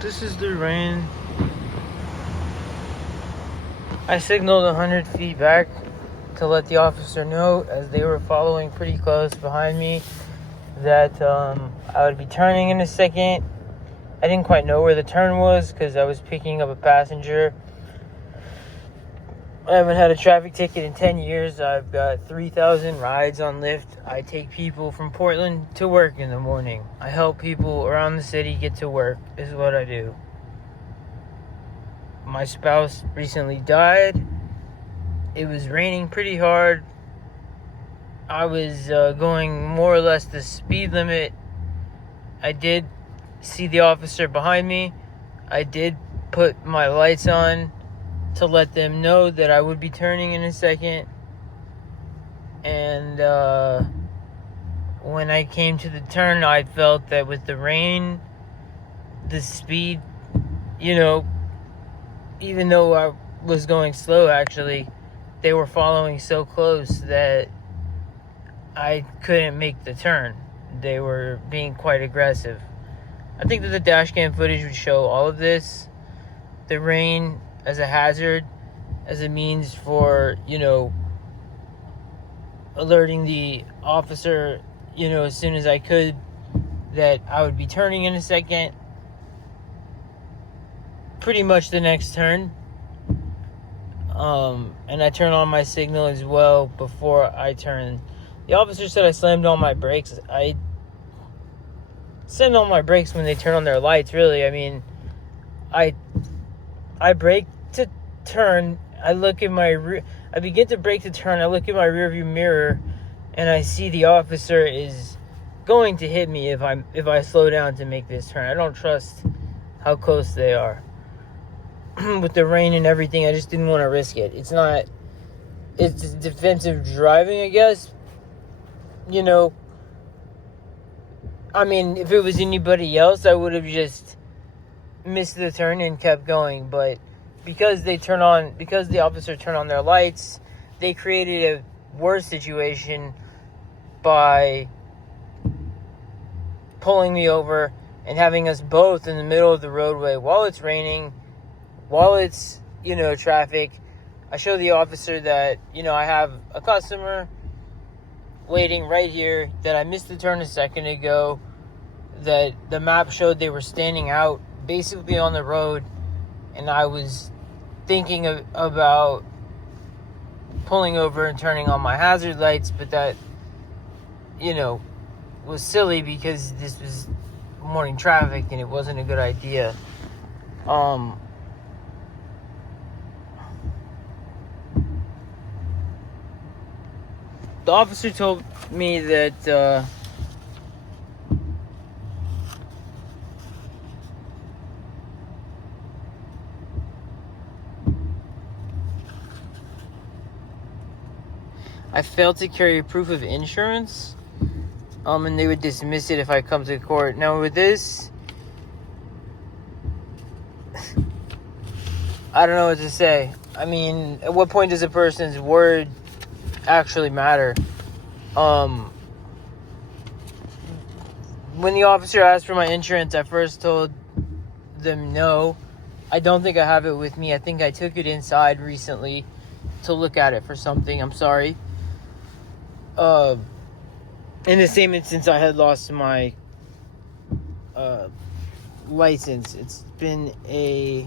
This is the rain. I signaled 100 feet back to let the officer know, as they were following pretty close behind me, that I would be turning in a second. I didn't quite know where the turn was because I was picking up a passenger. I haven't had a traffic ticket in 10 years. I've got 3,000 rides on Lyft. I take people from Portland to work in the morning. I help people around the city get to work, is what I do. My spouse recently died. It was raining pretty hard. I was going more or less the speed limit. I did see the officer behind me. I did put my lights on to let them know that I would be turning in a second. And when I came to the turn, I felt that with the rain, the speed, even though I was going slow, actually, they were following so close that I couldn't make the turn. They were being quite aggressive. I think that the dash cam footage would show all of this. The rain as a hazard, as a means for, alerting the officer, as soon as I could, that I would be turning in a second. Pretty much the next turn. And I turn on my signal as well before I turn. The officer said I slammed on my brakes. I slammed on my brakes when they turn on their lights, really. I mean, I brake to turn. I begin to brake to turn. I look in my rearview mirror, and I see the officer is going to hit me if I slow down to make this turn. I don't trust how close they are. With the rain and everything, I just didn't want to risk it. It's defensive driving, I guess. I mean, if it was anybody else, I would have just missed the turn and kept going. But because the officer turned on their lights, they created a worse situation by pulling me over and having us both in the middle of the roadway while it's raining, while it's, traffic. I show the officer that, I have a customer waiting right here, that I missed the turn a second ago, that the map showed they were standing out basically on the road, and I was thinking about pulling over and turning on my hazard lights, but that, was silly because this was morning traffic and it wasn't a good idea. The officer told me that I failed to carry proof of insurance, and they would dismiss it if I come to court. Now with this, I don't know what to say. I mean, at what point does a person's word actually matter? When the officer asked for my insurance, I first told them no. I don't think I have it with me. I think I took it inside recently to look at it for something. I'm sorry. In the same instance, I had lost my license. It's been a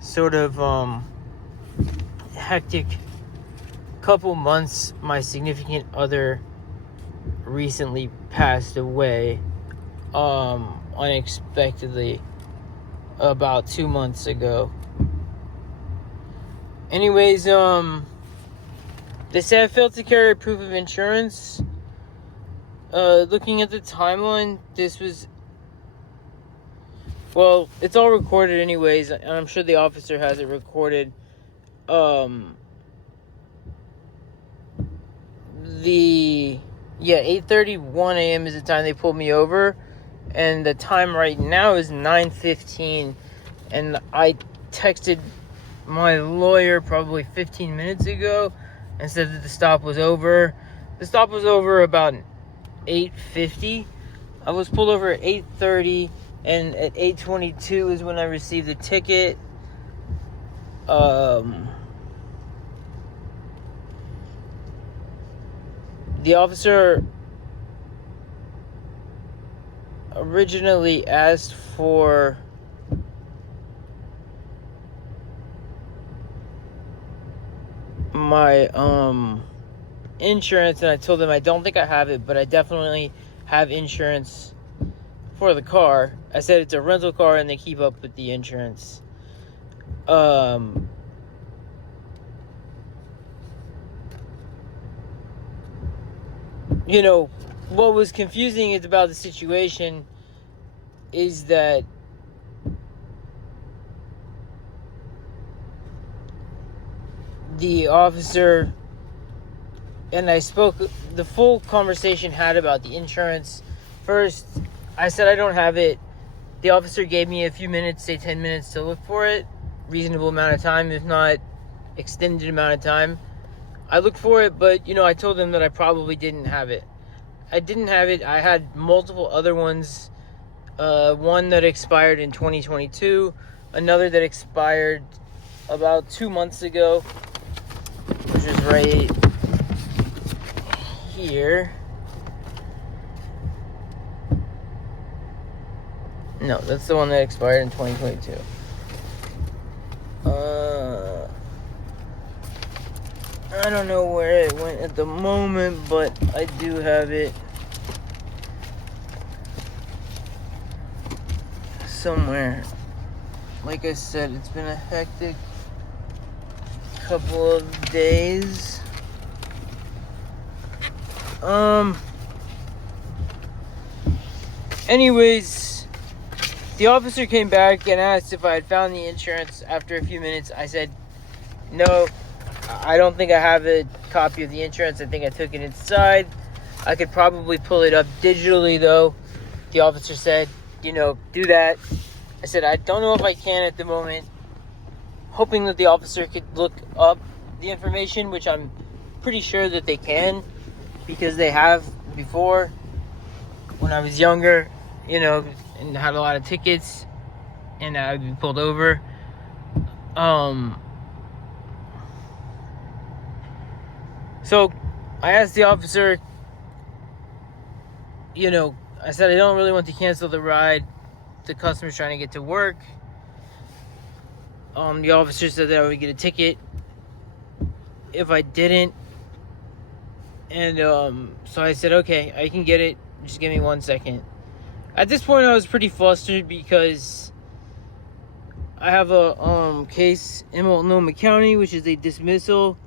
sort of hectic couple months. My significant other recently passed away unexpectedly about 2 months ago. Anyways, they say I failed to carry proof of insurance. Looking at the timeline, this was... Well, it's all recorded anyways, and I'm sure the officer has it recorded. 8:31 a.m. is the time they pulled me over, and the time right now is 9:15, and I texted my lawyer probably 15 minutes ago and said that the stop was over. The stop was over about 8:50. I was pulled over at 8:30. And at 8:22 is when I received the ticket. The officer originally asked for my insurance, and I told them I don't think I have it, but I definitely have insurance for the car. I said it's a rental car and they keep up with the insurance. You know, what was confusing is about the situation is that the officer and I spoke, the full conversation had about the insurance. First, I said I don't have it. The officer gave me a few minutes, say 10 minutes, to look for it. Reasonable amount of time, if not extended amount of time. I looked for it, but, you know, I told them that I probably didn't have it. I didn't have it. I had multiple other ones. One that expired in 2022. Another that expired about 2 months ago, which is right here. No, that's the one that expired in 2022. I don't know where it went at the moment, but I do have it somewhere. Like I said, it's been a hectic couple of days. Anyways, the officer came back and asked if I had found the insurance. After a few minutes, I said, no, I don't think I have a copy of the insurance. I think I took it inside. I could probably pull it up digitally, though. The officer said, you know, do that. I said, I don't know if I can at the moment. Hoping that the officer could look up the information, which I'm pretty sure that they can, because they have before. When I was younger, you know, and had a lot of tickets, and I would be pulled over. So I asked the officer, you know, I said I don't really want to cancel the ride. The customer's trying to get to work. The officer said that I would get a ticket if I didn't. And so I said, okay, I can get it. Just give me 1 second. At this point, I was pretty flustered because I have a case in Multnomah County, which is a dismissal.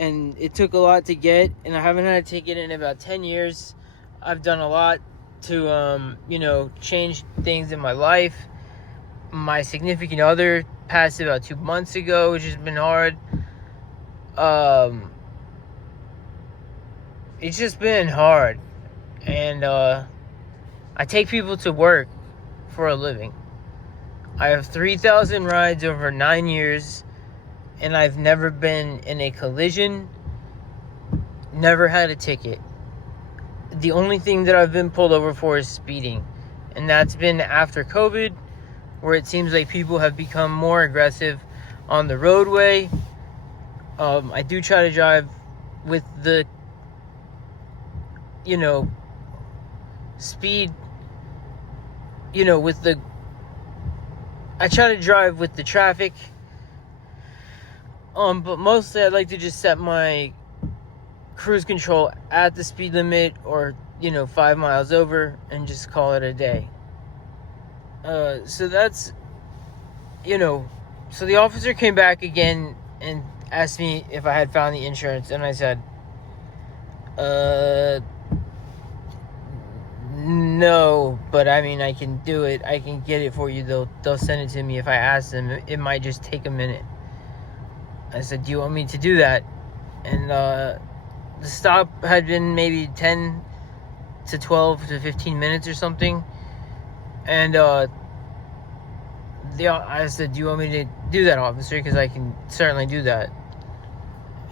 And it took a lot to get, and I haven't had a ticket in about 10 years. I've done a lot to, you know, change things in my life. My significant other passed about 2 months ago, which has been hard. It's just been hard. And I take people to work for a living. I have 3,000 rides over 9 years. And I've never been in a collision, never had a ticket. The only thing that I've been pulled over for is speeding. And that's been after COVID, where it seems like people have become more aggressive on the roadway. I do try to drive with the, you know, speed, you know, with the, I try to drive with the traffic. But mostly I'd like to just set my cruise control at the speed limit, or, you know, 5 miles over, and just call it a day. So that's, you know, so the officer came back again and asked me if I had found the insurance, and I said, no, but I mean, I can do it. I can get it for you. They'll send it to me if I ask them. It might just take a minute. I said, do you want me to do that? And the stop had been maybe 10 to 12 to 15 minutes or something. And I said, do you want me to do that, officer? Because I can certainly do that.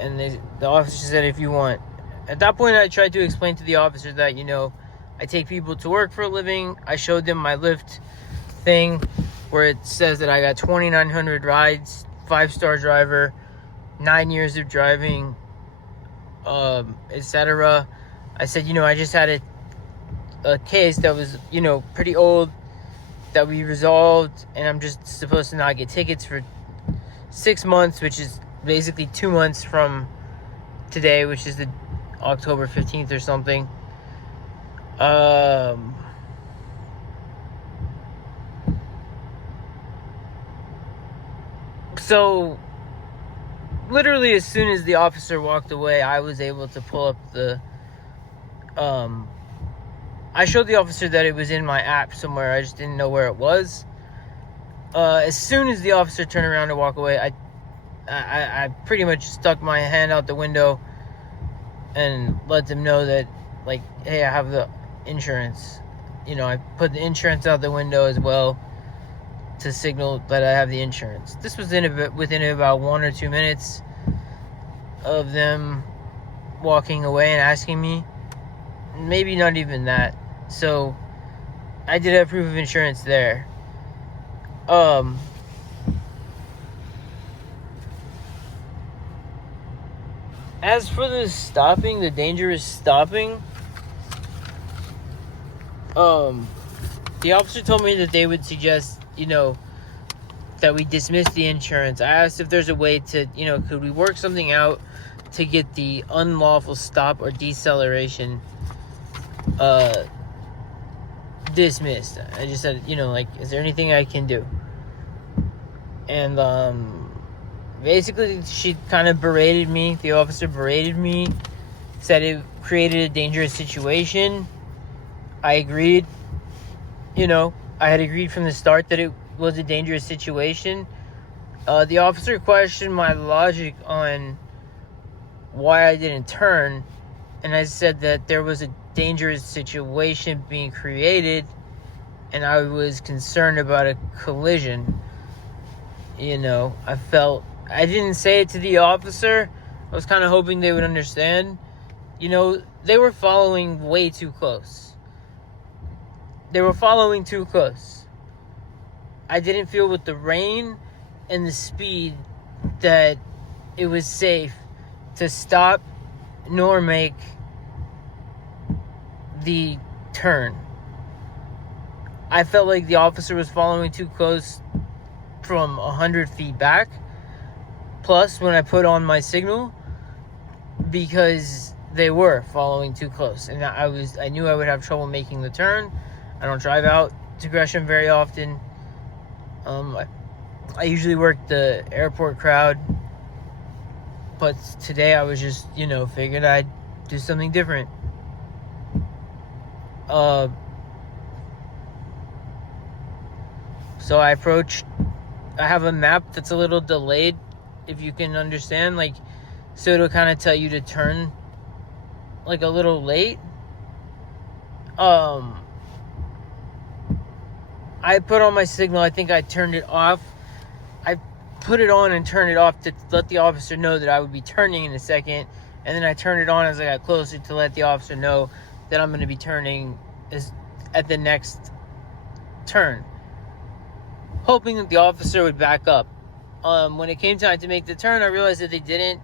And the officer said, if you want. At that point, I tried to explain to the officer that, you know, I take people to work for a living. I showed them my Lyft thing where it says that I got 2,900 rides, 5-star driver, 9 years of driving, etc. I said, I just had a case that was, pretty old that we resolved, and I'm just supposed to not get tickets for 6 months, which is basically 2 months from today, which is the October 15th or something. So literally as soon as the officer walked away, I was able to pull up the I showed the officer that it was in my app somewhere. I just didn't know where it was. As soon as the officer turned around to walk away, I pretty much stuck my hand out the window and let them know that, like, hey, I have the insurance. I put the insurance out the window as well to signal that I have the insurance. This was within about 1 or 2 minutes of them walking away and asking me. Maybe not even that. So I did have proof of insurance there. As for the dangerous stopping, the officer told me that they would suggest, that we dismiss the insurance. I asked if there's a way to, could we work something out to get the unlawful stop or deceleration dismissed. I just said, is there anything I can do? And basically she kind of berated me. The officer berated me, said it created a dangerous situation. I agreed. I had agreed from the start that it was a dangerous situation. The officer questioned my logic on why I didn't turn, and I said that there was a dangerous situation being created and I was concerned about a collision. I didn't say it to the officer. I was kind of hoping they would understand. They were following way too close. They were following too close. I didn't feel with the rain and the speed that it was safe to stop nor make the turn. I felt like the officer was following too close from 100 feet back. Plus, when I put on my signal, because they were following too close, and I knew I would have trouble making the turn. I don't drive out to Gresham very often. I usually work the airport crowd, but today I was just, figured I'd do something different. So I have a map that's a little delayed, if you can understand, so it'll kind of tell you to turn, a little late. I put on my signal. I think I turned it off. I put it on and turned it off to let the officer know that I would be turning in a second. And then I turned it on as I got closer to let the officer know that I'm going to be turning at the next turn, hoping that the officer would back up. When it came time to make the turn, I realized that they didn't.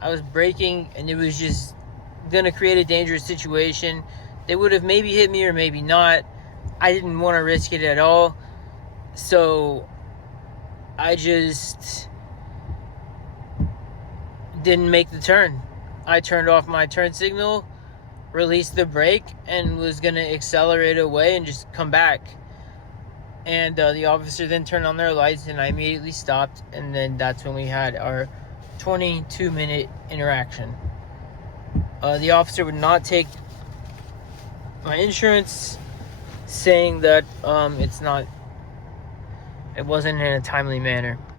I was braking, and it was just going to create a dangerous situation. They would have maybe hit me or maybe not. I didn't want to risk it at all. So I just didn't make the turn. I turned off my turn signal, released the brake, and was going to accelerate away and just come back. And the officer then turned on their lights, and I immediately stopped. And then that's when we had our 22-minute interaction. The officer would not take my insurance, saying that it wasn't in a timely manner.